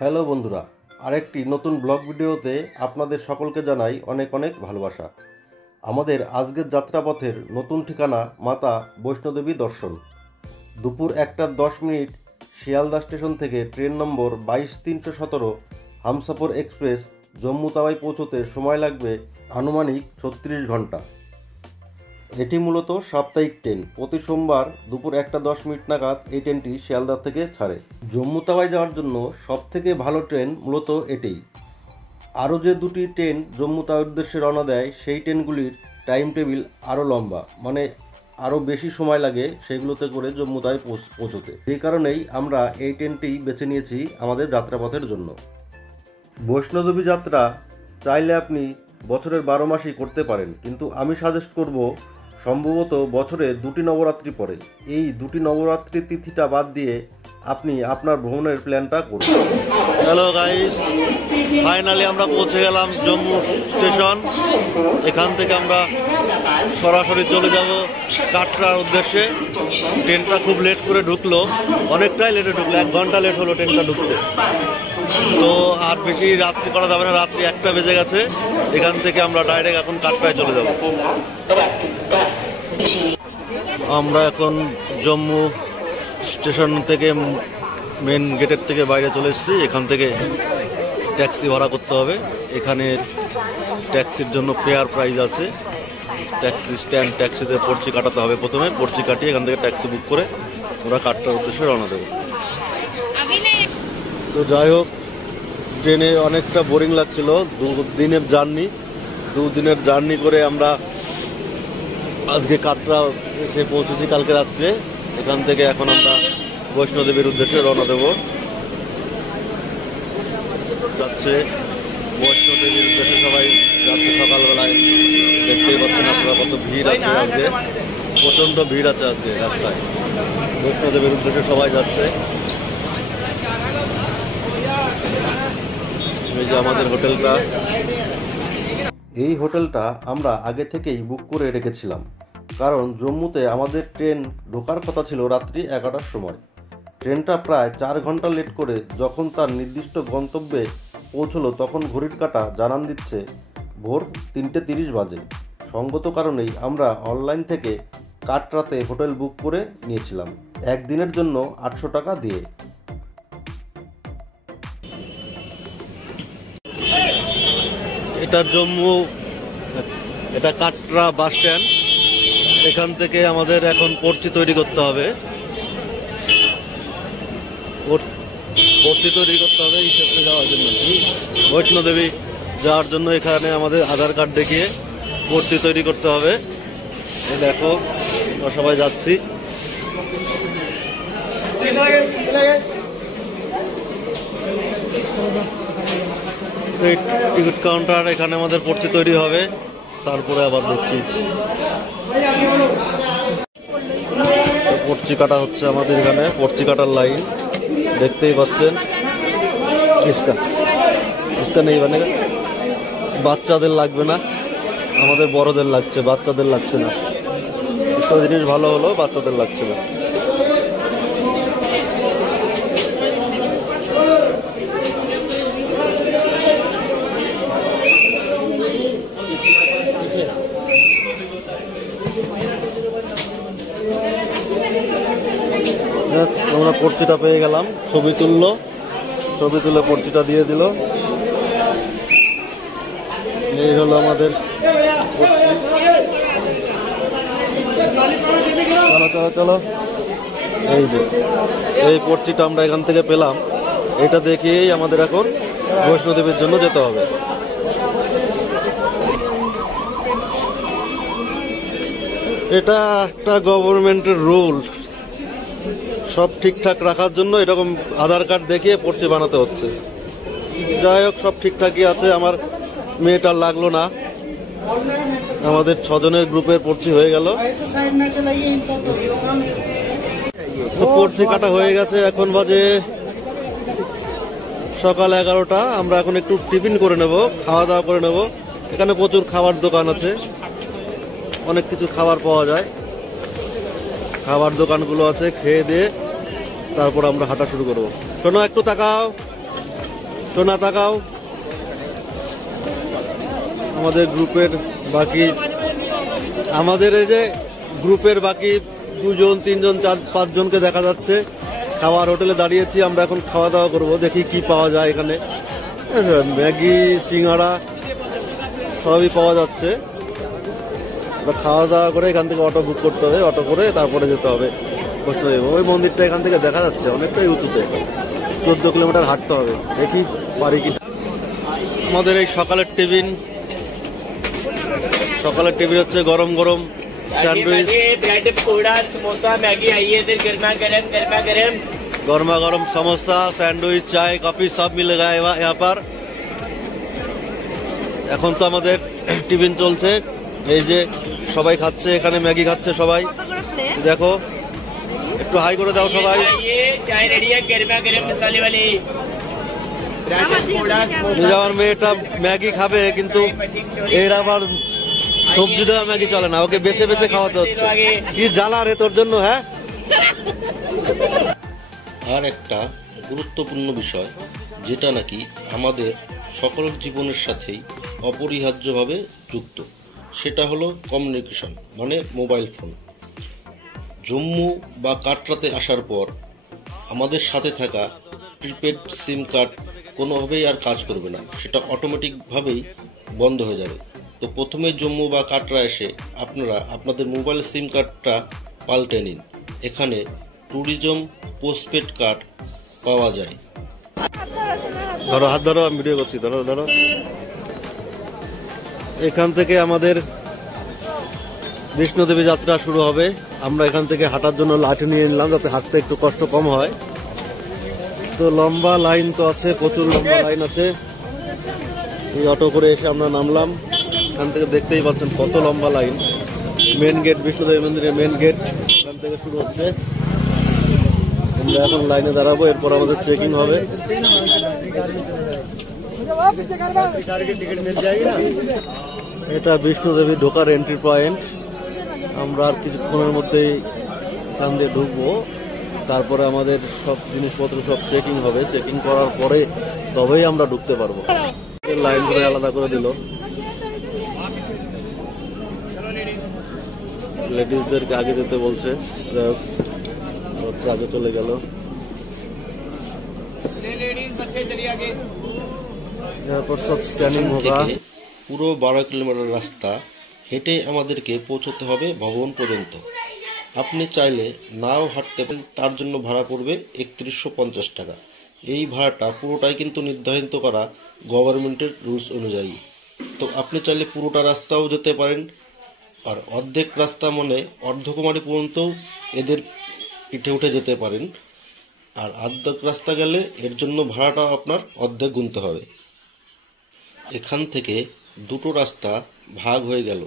Hello বন্ধুরা, আরেকটি নতুন ব্লগ ভিডিওতে আপনাদের সকলকে জানাই অনেক অনেক ভালোবাসা। আমাদের আজকের যাত্রাপথের নতুন ঠিকানা মাতা বৈষ্ণোদেবী দর্শন। দুপুর 1:10 শিয়ালদা স্টেশন থেকে ট্রেন নম্বর 22-317 হামসফর এক্সপ্রেস জম্মু তাওয়াই পৌঁছতে সময় লাগবে আনুমানিক 36 ঘন্টা। এটি মূলত সাপ্তাহিক ট্রেন। প্রতি সোমবার দুপুর 1:10 নাগাদ এই ট্রেনটি শিয়ালদা থেকে ছাড়ে। জম্মু তাওয়াই যাওয়ার জন্য সবথেকে ভালো ট্রেন মূলত এটিই। আরও যে দুটি ট্রেন জম্মু তাওয়াইয়ের উদ্দেশ্যে রওনা দেয় সেই ট্রেনগুলির টাইম টেবিল আরও লম্বা, মানে আরও বেশি সময় লাগে সেগুলোতে করে জম্মু তাওয়াই পৌঁছতে। এই কারণেই আমরা এই ট্রেনটিই বেছে নিয়েছি আমাদের যাত্রাপথের জন্য। বৈষ্ণোদেবী যাত্রা চাইলে আপনি বছরের 12 মাসই করতে পারেন, কিন্তু আমি সাজেস্ট করব সম্ভবত বছরে 2টি নবরাত্রি পড়ে এই 2টি নবরাত্রির তিথিটা বাদ দিয়ে আপনি আপনার ভ্রমণের প্ল্যানটা করুন। হ্যালো গাইস, ফাইনালি আমরা পৌঁছে গেলাম জম্মু স্টেশন। এখান থেকে আমরা সরাসরি চলে যাব কাটরার উদ্দেশ্যে। ট্রেনটা খুব লেট করে ঢুকলো, অনেকটাই লেটে ঢুকলো, 1 ঘন্টা লেট হলো ট্রেনটা ঢুকতে। তো আর বেশি রাত্রি করা যাবে না, রাত্রি 1টা বেজে গেছে। এখান থেকে আমরা ডাইরেক্ট এখন কাটরায় চলে যাব। আমরা এখন জম্মু স্টেশন থেকে মেন গেটের থেকে বাইরে চলে এসেছি। এখান থেকে ট্যাক্সি ভাড়া করতে হবে। এখানে ট্যাক্সির জন্য ফেয়ার প্রাইস আছে। ট্যাক্সি স্ট্যান্ড, ট্যাক্সিতে পর্চি কাটাতে হবে। প্রথমে পর্চি কাটিয়ে এখান থেকে ট্যাক্সি বুক করে ওরা কাটরার উদ্দেশ্যে রওনা দেবে। তো যাই হোক, ট্রেনে অনেকটা বোরিং লাগছিল। 2 দিনের জার্নি করে আমরা আজকে কাটরা এসে পৌঁছেছি কালকে রাত্রে। এখান থেকে এখন আমরা বৈষ্ণোদেবীর উদ্দেশ্যে রওনা দেব। যাচ্ছে বৈষ্ণোদেবীর উদ্দেশ্যে সবাই যাচ্ছে সকালবেলায়। দেখতেই পাচ্ছেন আপনারা কত ভিড় আছে আজকে, প্রচণ্ড ভিড় আছে আজকে রাস্তায়। বৈষ্ণোদেবীর উদ্দেশ্যে সবাই যাচ্ছে। এই যে আমাদের হোটেলটা। এই হোটেলটা আমরা আগে থেকেই বুক করে রেখেছিলাম, কারণ জম্মুতে আমাদের ট্রেন ঢোকার কথা ছিল রাত্রি 11টার সময়। ট্রেনটা প্রায় 4 ঘন্টা লেট করে যখন তার নির্দিষ্ট গন্তব্যে পৌঁছলো তখন ঘড়ির কাঁটা জানান দিচ্ছে ভোর 3:30 বাজে। সঙ্গত কারণেই আমরা অনলাইন থেকে কাটরাতে হোটেল বুক করে নিয়েছিলাম একদিনের জন্য 800 টাকা দিয়ে। এটা জম্মু, এটা কাটরা বাস স্ট্যান্ড। এখান থেকে আমাদের এখন পর্চি তৈরি করতে হবে। হিসেবে যাওয়ার জন্য, বৈষ্ণোদেবী যাওয়ার জন্য এখানে আমাদের আধার কার্ড দেখিয়ে পর্চি তৈরি করতে হবে। এই দেখো আমরা সবাই যাচ্ছি। টিকিট কাউন্টার, এখানে আমাদের পর্চি তৈরি হবে, তারপরে আবার দেখছি পর্চি কাটা হচ্ছে আমাদের এখানে। পর্চি কাটার লাইন দেখতেই পাচ্ছেন। ইসকা নেই, মানে বাচ্চাদের লাগবে না, আমাদের বড়দের লাগছে, বাচ্চাদের লাগছে না। একটা জিনিস ভালো হলো, বাচ্চাদের লাগছে না। আমরা পর্চিটা পেয়ে গেলাম। ছবি তুলে পর্চিটা দিয়ে দিল। এই হলো আমাদের চলো। এই পর্চিটা আমরা এখান থেকে পেলাম। এটা দেখেই আমাদের এখন বৈষ্ণোদেবীর জন্য যেতে হবে। এটা একটা গভর্নমেন্টের রুল, সব ঠিকঠাক রাখার জন্য এরকম আধার কার্ড দেখিয়ে পর্চি বানাতে হচ্ছে। যাই হোক, সব ঠিকঠাকই আছে। আমার মেয়েটার লাগলো না। আমাদের 6 জনের গ্রুপের পর্চি হয়ে গেল। তো পর্চি কাটা হয়ে গেছে। এখন বাজে সকাল 11টা। আমরা এখন একটু টিফিন করে নেব, খাওয়া দাওয়া করে নেব। এখানে প্রচুর খাবার দোকান আছে, অনেক কিছু খাবার পাওয়া যায়। খাবার দোকানগুলো আছে, খেয়ে দিয়ে তারপর আমরা হাঁটা শুরু করবো। শোনো, একটু তাকাও। সোনা তাকাও। আমাদের গ্রুপের বাকি আমাদের এই যে গ্রুপের বাকি 2 জন 3 জন 4 5 জনকে দেখা যাচ্ছে। খাওয়ার হোটেলে দাঁড়িয়েছি আমরা, এখন খাওয়া দাওয়া করবো, দেখি কি পাওয়া যায় এখানে। ম্যাগি, সিঙ্গাড়া সবই পাওয়া যাচ্ছে। খাওয়া দাওয়া করে এখান থেকে অটো বুক করতে হবে, অটো করে তারপরে যেতে হবে বৈষ্ণোদেবী। ওই মন্দিরটা এখান থেকে দেখা যাচ্ছে, অনেকটাই উঁচুতে, 14 কিলোমিটার হাঁটতে হবে, দেখি পারি কি। আমাদের এই সকালের টিফিন হচ্ছে গরম গরম স্যান্ডউইচ, গরমা গরম समोसा, सैंडविच, चाय, कॉफी सब मिलेगा यहाँ पर। এখন তো আমাদের টিফিন চলছে, এই যে সবাই খাচ্ছে, এখানে ম্যাগি খাচ্ছে সবাই। দেখো, একটু হাই করে দাও সবাই। আমার মেয়েটা ম্যাগি খাবে, কিন্তু এর আবার সবজি দেওয়া ম্যাগি চলে না, ওকে বেছে বেছে খাওয়াতে হচ্ছে। কি জ্বালা রে তোর জন্য। হ্যাঁ, আর একটা গুরুত্বপূর্ণ বিষয় যেটা নাকি আমাদের সকলের জীবনের সাথেই অপরিহার্যভাবে যুক্ত, সেটা হলো কমিউনিকেশন, মানে মোবাইল ফোন। জম্মু বা কাটরাতে আসার পর আমাদের সাথে থাকা প্রিপেড সিম কার্ড কোনোভাবেই আর কাজ করবে না, সেটা অটোমেটিকভাবেই বন্ধ হয়ে যাবে। তো প্রথমে জম্মু বা কাটরা এসে আপনারা আপনাদের মোবাইল সিম কার্ডটা পাল্টে নিন। এখানে ট্যুরিজম পোস্টপেড কার্ড পাওয়া যায়। ধরো, হাত ধরো, আমি ভিডিও করছি, ধরো ধরো। এখান থেকে আমাদের বৈষ্ণোদেবী যাত্রা শুরু হবে। আমরা এখান থেকে হাঁটার জন্য লাঠি নিয়ে নিলাম, যাতে হাঁটতে একটু কষ্ট কম হয়। তো লম্বা লাইন তো আছে, প্রচুর লম্বা লাইন আছে। এই অটো করে এসে আমরা নামলাম। এখান থেকে দেখতেই পাচ্ছেন কত লম্বা লাইন। মেন গেট, বৈষ্ণোদেবী মন্দিরের মেন গেট এখান থেকে শুরু হচ্ছে। আমরা এখন লাইনে দাঁড়াবো, এরপর আমাদের চেকিং হবে। এটা বৈষ্ণোদেবী ঢোকার এন্ট্রি পয়েন্ট। আমরা আর কিছুক্ষণের মধ্যেই এখান দিয়ে ঢুকবো, তারপরে আমাদের সব জিনিসপত্র সব চেকিং হবে। চেকিং করার পরে তবেই আমরা ঢুকতে পারবো। লাইন করে আলাদা করে দিল, লেডিসদেরকে আগে যেতে বলছে, আগে চলে গেল। এরপর সব স্ক্যানিং হোগা। পুরো 12 কিলোমিটার রাস্তা হেঁটে আমাদেরকে পৌঁছতে হবে ভবন পর্যন্ত। আপনি চাইলে নাও হাঁটতে পারেন, তার জন্য ভাড়া পড়বে 3150 টাকা। এই ভাড়াটা পুরোটাই কিন্তু নির্ধারিত করা গভর্নমেন্টের রুলস অনুযায়ী। তো আপনি চাইলে পুরোটা রাস্তাও যেতে পারেন, আর অর্ধেক রাস্তা মানে অর্ধকুমারী পর্যন্তও এদের পিঠে উঠে যেতে পারেন। আর অর্ধেক রাস্তা গেলে এর জন্য ভাড়াটা আপনার অর্ধেক গুনতে হবে। এখান থেকে দুটো রাস্তা ভাগ হয়ে গেল,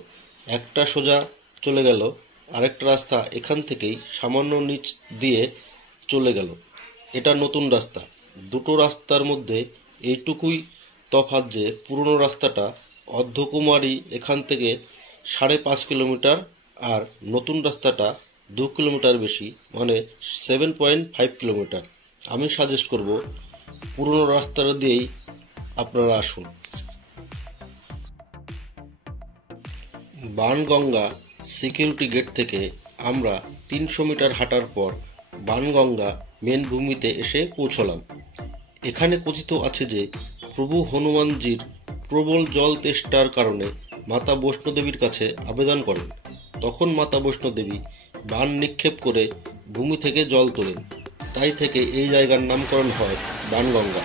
একটা সোজা চলে গেল, আরেকটা রাস্তা এখান থেকেই সামান্য নিচ দিয়ে চলে গেল। এটা নতুন রাস্তা। দুটো রাস্তার মধ্যে এইটুকুই তফাৎ যে পুরনো রাস্তাটা অর্ধকুমারী এখান থেকে 5.5 কিলোমিটার, আর নতুন রাস্তাটা 2 কিলোমিটার বেশি, মানে 7.5 কিলোমিটার। আমি সাজেস্ট করব পুরনো রাস্তাটা দিয়েই আপনারা আসুন। বাণগঙ্গা সিকিউরিটি গেট থেকে আমরা 300 মিটার হাঁটার পর বাণগঙ্গা মেন ভূমিতে এসে পৌঁছলাম। এখানে কথিত আছে যে প্রভু হনুমানজির প্রবল জল তেষ্টার কারণে মাতা বৈষ্ণোদেবীর কাছে আবেদন করেন। তখন মাতা বৈষ্ণোদেবী বাণ নিক্ষেপ করে ভূমি থেকে জল তোলেন। তাই থেকে এই জায়গার নামকরণ হয় বাণগঙ্গা।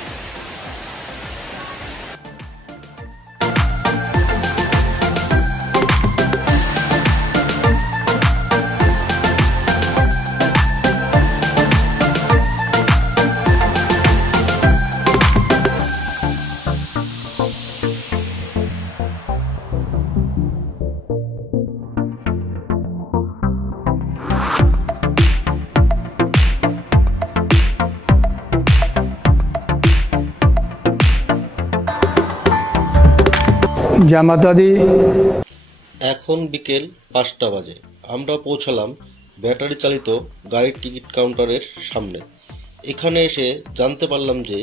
जय माता दी। এখন বিকেল 5টা বাজে। আমরা পৌঁছালাম ব্যাটারি চালিত গাড়ির টিকিট কাউন্টারের সামনে। এখানে এসে জানতে পারলাম যে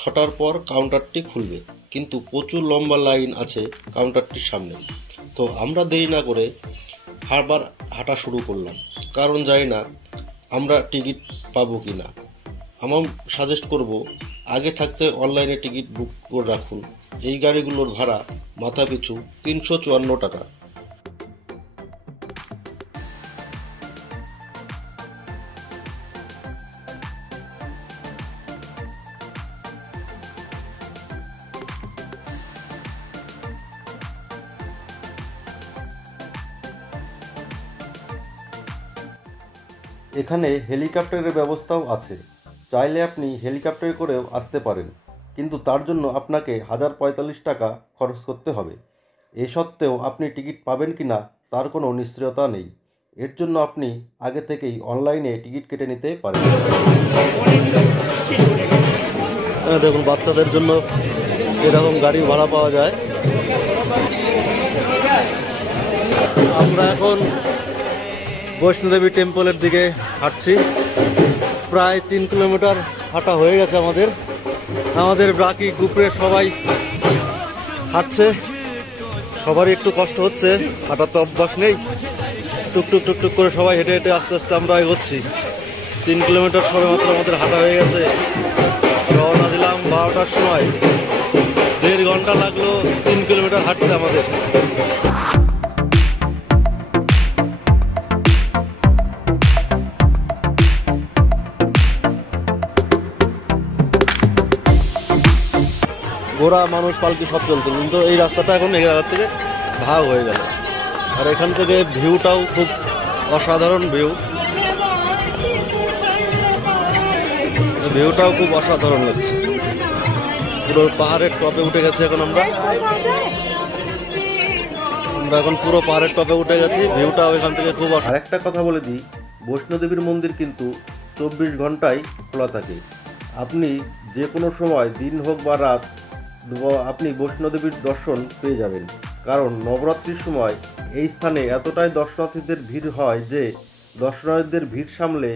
6টার পর কাউন্টারটি খুলবে, কিন্তু প্রচুর লম্বা লাইন আছে কাউন্টারটির সামনে। তো আমরা দেরি না করে আবার হাঁটা শুরু করলাম, কারণ জানি না আমরা টিকিট পাবো কি না। আমার সাজেস্ট করব আগে থাকতে অনলাইনে টিকিট বুক করে রাখুন। এই গাড়িগুলোর ভাড়া মাথা পিছু 354 টাকা। এখানে হেলিকপ্টারের ব্যবস্থাও আছে, চাইলে আপনি হেলিকপ্টারে করেও আসতে পারেন, কিন্তু তার জন্য আপনাকে 1045 টাকা খরচ করতে হবে। এ সত্ত্বেও আপনি টিকিট পাবেন কি না তার কোনো নিশ্চয়তা নেই। এর জন্য আপনি আগে থেকেই অনলাইনে টিকিট কেটে নিতে পারেন। দেখুন, বাচ্চাদের জন্য এরকম গাড়ি ভাড়া পাওয়া যায়। আমরা এখন বৈষ্ণোদেবী টেম্পলের দিকে হাঁটছি। প্রায় 3 কিলোমিটার হাঁটা হয়ে গেছে আমাদের বাকি গ্রুপের সবাই হাঁটছে। সবারই একটু কষ্ট হচ্ছে, হাঁটার তো অভ্যাস নেই। টুকটুক টুকটুক করে সবাই হেঁটে হেঁটে আস্তে আস্তে আমরা এগোচ্ছি। 3 কিলোমিটার সবে মাত্র আমাদের হাঁটা হয়ে গেছে। রওনা দিলাম 12টার সময়, 1.5 ঘন্টা লাগলো 3 কিলোমিটার হাঁটতে আমাদের। ঘোড়া, মানুষ, পালকি সব চলতো, কিন্তু এই রাস্তাটা এখন এই জায়গা থেকে ভাগ হয়ে গেল। আর এখান থেকে ভিউটাও খুব অসাধারণ ভিউটাও খুব অসাধারণ লাগছে। পুরো পাহাড়ের টপে উঠে গেছে এখন আমরা এখন পুরো পাহাড়ের টপে উঠে গেছি। ভিউটাও এখান থেকে খুব আরেকটা কথা বলে দিই, বৈষ্ণোদেবীর মন্দির কিন্তু 24 ঘন্টাই খোলা থাকে। আপনি যে কোনো সময়, দিন হোক বা রাত, আপনি বৈষ্ণোদেবীর দর্শন পেয়ে যাবেন। কারণ নবরাত্রির সময় এই স্থানে এতটাই দর্শনার্থীদের ভিড় হয় যে দর্শনার্থীদের ভিড় সামলে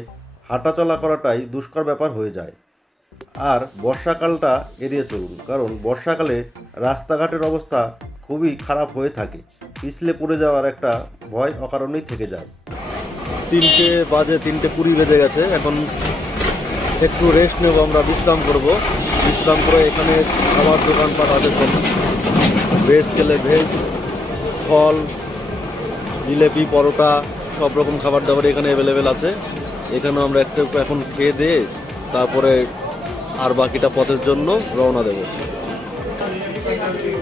হাঁটাচলা করাটাই দুষ্কর ব্যাপার হয়ে যায়। আর বর্ষাকালটা এড়িয়ে চলুন, কারণ বর্ষাকালে রাস্তাঘাটের অবস্থা খুবই খারাপ হয়ে থাকে। পিছলে পড়ে যাওয়ার একটা ভয় অকারণেই থেকে যায়। 3:20 বেজে গেছে। এখন একটু রেস্ট নেব, আমরা বিশ্রাম করব। বিশ্রাম করে এখানে খাবার দোকানপাট আছে, ভেজ খেলে ভেজ, ফল, জিলেপি, পরোটা, সব রকম খাবার দাবার এখানে অ্যাভেলেবেল আছে। এখানেও আমরা একটু এখন খেয়ে দিয়ে তারপরে আর বাকিটা পথের জন্য রওনা দেব।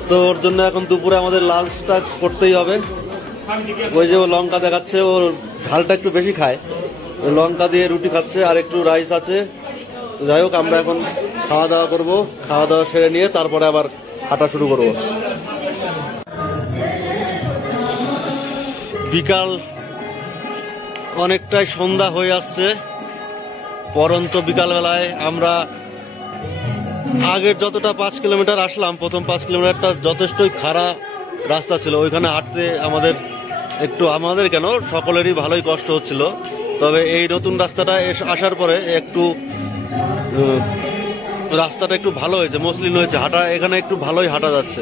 তো ওর জন্য এখন দুপুরে আমাদের লাঞ্চটা করতেই হবে। ওই যে ও লঙ্কা দেখাচ্ছে, ওর ঝালটা একটু বেশি খায়, লঙ্কা দিয়ে রুটি খাচ্ছে, আর একটু রাইস আছে। তো যাই হোক, আমরা এখন খাওয়া দাওয়া করবো। খাওয়া দাওয়া সেরে নিয়ে তারপরে আবার হাঁটা শুরু করবো। বিকাল অনেকটাই সন্ধ্যা হয়ে আসছে। পরন্ত বিকালবেলায় আমরা আগের যতটা 5 কিলোমিটার আসলাম, প্রথম 5 কিলোমিটারটা যথেষ্টই খারাপ রাস্তা ছিল। ওইখানে হাঁটতে আমাদের কেন, সকলেরই ভালোই কষ্ট হচ্ছিল। তবে এই নতুন রাস্তাটা আসার পরে রাস্তাটা একটু ভালো হয়েছে, মসৃণ হয়েছে, এখানে একটু ভালোই হাঁটা যাচ্ছে।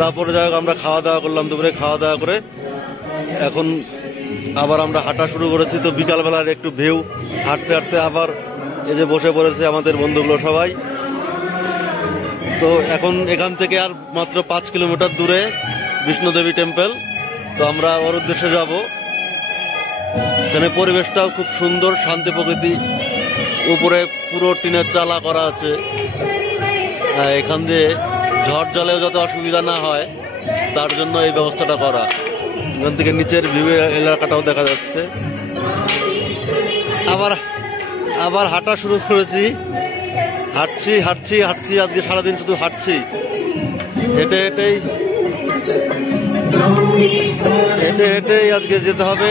তারপরে যাই হোক, আমরা খাওয়া দাওয়া করলাম। দুপুরে খাওয়া দাওয়া করে এখন আবার আমরা হাঁটা শুরু করেছি। তো বিকালবেলার একটু ভিউ, হাঁটতে হাঁটতে আবার এই যে বসে পড়েছে আমাদের বন্ধুগুলো সবাই। তো এখন এখান থেকে আর মাত্র 5 কিলোমিটার দূরে বৈষ্ণোদেবী টেম্পল। তো আমরা ওর উদ্দেশ্যে যাব। এখানে পরিবেশটাও খুব সুন্দর, শান্তি প্রকৃতি। উপরে পুরো টিনের চালা করা আছে। এখান দিয়ে ঝড় জলেও যাতে অসুবিধা না হয় তার জন্য এই ব্যবস্থাটা করা। এখান থেকে নিচের ভিউ এলাকাটাও দেখা যাচ্ছে। আবার হাঁটা শুরু করেছি। হাঁটছি আজকে সারাদিন শুধু হাঁটছি। হেঁটে হেঁটেই আজকে যেতে হবে।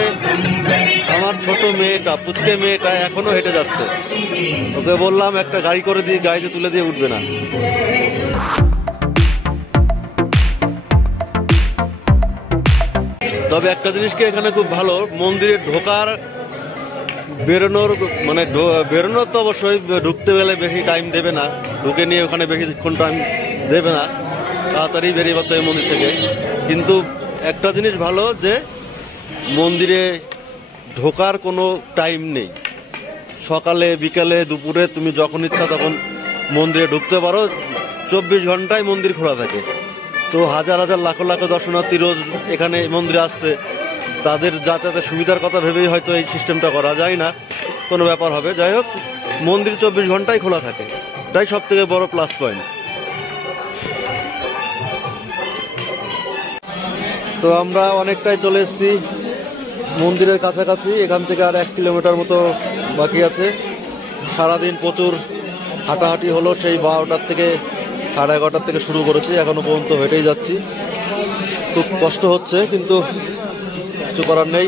আমার ছোট মেয়েটা, পুচকে মেয়েটা এখনো হেঁটে যাচ্ছে। ওকে বললাম একটা গাড়ি করে দিয়ে, গাড়িতে তুলে দিয়ে উঠবে না। তবে একটা জিনিসকে এখানে খুব ভালো, মন্দিরে ঢোকার বেরোনোর তো অবশ্যই ঢুকতে গেলে বেশি টাইম দেবে না। ঢুকে নিয়ে ওখানে বেশিক্ষণ টাইম দেবে না, তাড়াতাড়ি বেরিয়ে পড়তে হবে মন্দির থেকে। কিন্তু একটা জিনিস ভালো যে মন্দিরে ঢোকার কোনো টাইম নেই, সকালে বিকালে দুপুরে তুমি যখন ইচ্ছা তখন মন্দিরে ঢুকতে পারো, 24 ঘন্টায় মন্দির খোলা থাকে। তো হাজার হাজার লাখো লাখো দর্শনার্থী রোজ এখানে মন্দিরে আসছে, তাদের যাতায়াতের সুবিধার কথা ভেবেই হয়তো এই সিস্টেমটা করা যায় না, কোনো ব্যাপার হবে। যাই হোক, মন্দির 24 ঘন্টাই খোলা থাকে, এটাই সব থেকে বড় প্লাস পয়েন্ট। তো আমরা অনেকটাই চলে এসেছি মন্দিরের কাছাকাছি, এখান থেকে আর 1 কিলোমিটার মতো বাকি আছে। সারাদিন প্রচুর হাঁটাহাঁটি হলো, সেই 12টার থেকে 11:30 থেকে শুরু করেছি, এখনো পর্যন্ত হেঁটেই যাচ্ছি। খুব কষ্ট হচ্ছে কিন্তু কিছু করার নেই,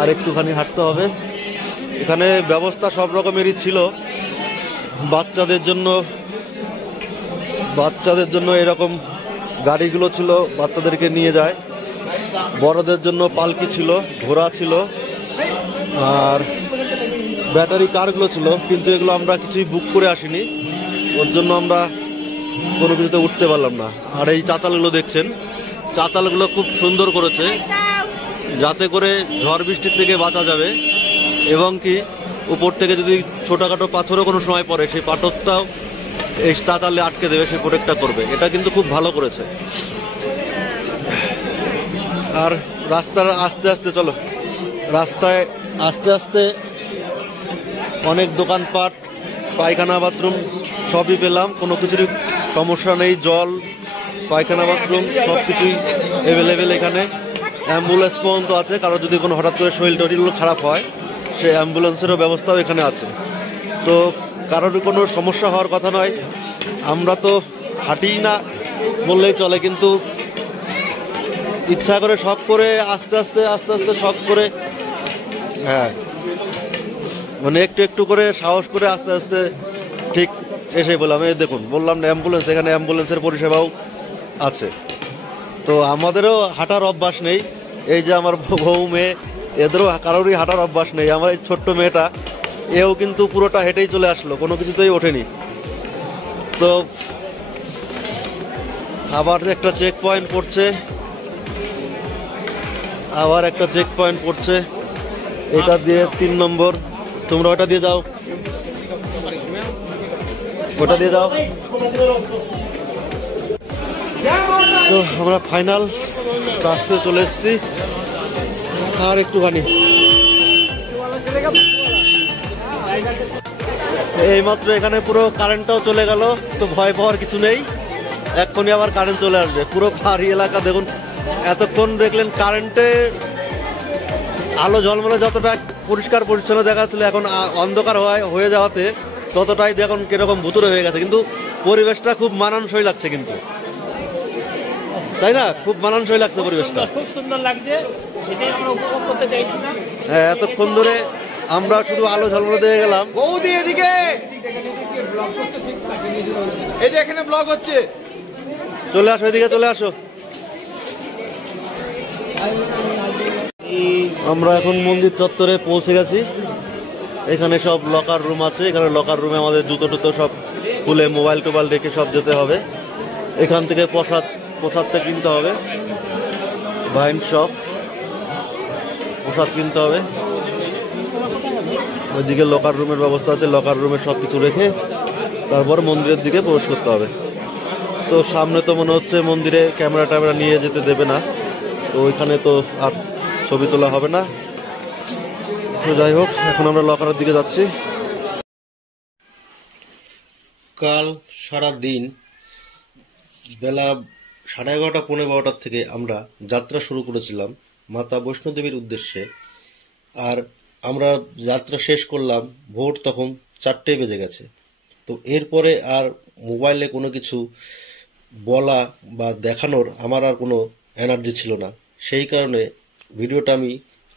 আর একটুখানি হাঁটতে হবে। এখানে ব্যবস্থা সব রকমেরই ছিল, বাচ্চাদের জন্য এরকম গাড়িগুলো ছিল, বাচ্চাদেরকে নিয়ে যায়। বড়দের জন্য পালকি ছিল, ঘোড়া ছিল, আর ব্যাটারি কারগুলো ছিল, কিন্তু এগুলো আমরা কিছুই বুক করে আসিনি, ওর জন্য আমরা কোনো কিছুতে উঠতে পারলাম না। আর এই চাতালগুলো দেখছেন, চাতালগুলো খুব সুন্দর করেছে যাতে করে ঝড় বৃষ্টির থেকে বাঁচা যাবে, এবং কি উপর থেকে যদি ছোটখাটো পাথরও কোনো সময় পড়ে সেই পাথরটাও এই চাতালে আটকে দেবে, সে প্রোটেক্টটা করবে। এটা কিন্তু খুব ভালো করেছে। আর রাস্তার আস্তে আস্তে চলো, রাস্তায় আস্তে আস্তে অনেক দোকানপাট, পায়খানা বাথরুম সবই পেলাম, কোনো কিছুরই সমস্যা নেই। জল, পায়খানা বাথরুম সব কিছুই অ্যাভেলেবেল এখানে। অ্যাম্বুলেন্স পর্যন্ত আছে, কারো যদি কোনো হঠাৎ করে শরীর টরিরগুলো খারাপ হয় সেই অ্যাম্বুলেন্সেরও ব্যবস্থাও এখানে আছে। তো কারোর কোনো সমস্যা হওয়ার কথা নয়। আমরা তো হাঁটিই না বললেই চলে, কিন্তু ইচ্ছা করে শখ করে আস্তে আস্তে শখ করে, হ্যাঁ মানে একটু একটু করে সাহস করে আস্তে আস্তে ঠিক এসে বললাম। এই দেখুন, বললাম না অ্যাম্বুলেন্স, এখানে অ্যাম্বুলেন্সের পরিষেবাও আছে। তো আমাদেরও হাঁটার অভ্যাস নেই, এই যে আমার বউ মেয়ে, এদেরও কারোরই হাঁটার অভ্যাস নেই। আমার এই ছোট্ট মেয়েটা, এও কিন্তু পুরোটা হেঁটেই চলে আসলো, কোনো কিছুতেই ওঠেনি। তো আবার একটা চেক পয়েন্ট পড়ছে, এটা দিয়ে 3 নম্বর। তোমরা ওটা দিয়ে যাও, ওটা দিয়ে যাও। তো আমরা ফাইনাল রাস্তায় চলে এসেছি, আর একটুখানি। এইমাত্র এখানে পুরো কারেন্টটাও চলে গেল, তো ভয় পাওয়ার কিছু নেই, এক্ষুনি আবার কারেন্ট চলে আসবে। পুরো পাহাড়ি এলাকা দেখুন, এতক্ষণ দেখলেন কারেন্টে আলো ঝলমলে যতটা পরিষ্কার পরিচ্ছন্ন দেখাচ্ছিল, এখন অন্ধকার হয়ে যাওয়াতে ততটাই দেখুন কিরকম ভুতুরে হয়ে গেছে। কিন্তু পরিবেশটা খুব মানানসই লাগছে, কিন্তু তাই না? খুব মানানসই লাগছে পরিবেশটা, খুব সুন্দর লাগছে, সেটাই আমরা উপভোগ করতে চাইছি না। হ্যাঁ, এতক্ষণ ধরে আমরা শুধু আলো ঝলমলে দিয়ে গেলাম। বৌদি এদিকে, এই যে এখানে ব্লগ হচ্ছে, চলে আসো, এদিকে চলে আসো। আমরা এখন মন্দির চত্বরে পৌঁছে গেছি। এখানে সব লকার রুম আছে, এখানে লকার রুমে আমাদের জুতো টুতো সব খুলে মোবাইল টোবাইল রেখে সব যেতে হবে। এখান থেকে প্রসাদটা কিনতে হবে, ভাইন শপ, প্রসাদ কিনতে হবে। ওইদিকে লকার রুমের ব্যবস্থা আছে, লকার রুমে সব কিছু রেখে তারপর মন্দিরের দিকে প্রবেশ করতে হবে। তো সামনে তো মনে হচ্ছে মন্দিরে ক্যামেরা ট্যামেরা নিয়ে যেতে দেবে না, তো ওইখানে তো আর ছবি তোলা হবে না। তো যাই হোক, এখন আমরা লকারের দিকে যাচ্ছি। কাল সারা দিন বেলা 11:30 পৌনে 12টার থেকে আমরা যাত্রা শুরু করেছিলাম মাতা বৈষ্ণোদেবীর উদ্দেশ্যে, আর আমরা যাত্রা শেষ করলাম ভোর তখন 4টে বেজে গেছে। তো এরপরে আর মোবাইলে কোনো কিছু বলা বা দেখানোর আমার আর কোনো এনার্জি ছিল না, সেই কারণে ভিডিওটা আমি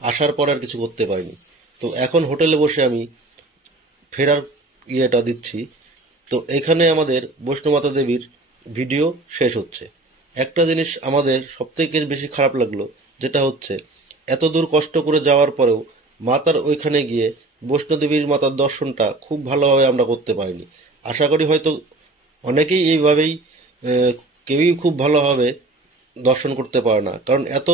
আসার পর আর কিছু করতে পারিনি। তো এখন হোটেলে বসে আমি ফেরার ইয়েটা দিচ্ছি। তো এখানে আমাদের বৈষ্ণোমাতা দেবীর ভিডিও শেষ হচ্ছে। একটা জিনিস আমাদের সবথেকে বেশি খারাপ লাগলো, যেটা হচ্ছে এত দূর কষ্ট করে যাওয়ার পরেও মাতার ওইখানে গিয়ে বৈষ্ণোদেবীর মাতার দর্শনটা খুব ভালোভাবে আমরা করতে পারিনি। আশা করি হয়তো অনেকেই এইভাবেই কেউই খুব ভালোভাবে দর্শন করতে পারে না, কারণ এত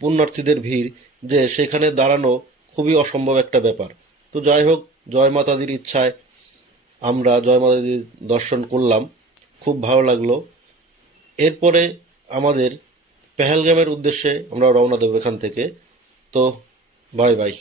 পুণ্যার্থীদের ভিড় যে সেখানে দাঁড়ানো খুবই অসম্ভব একটা ব্যাপার। তো যাই হোক, জয় মাতাদির ইচ্ছায় আমরা জয় মাতাদির দর্শন করলাম, খুব ভালো লাগলো। এরপরে আমাদের পেহেলগামের উদ্দেশ্যে আমরা রওনা দেবো এখান থেকে। তো বাই বাই।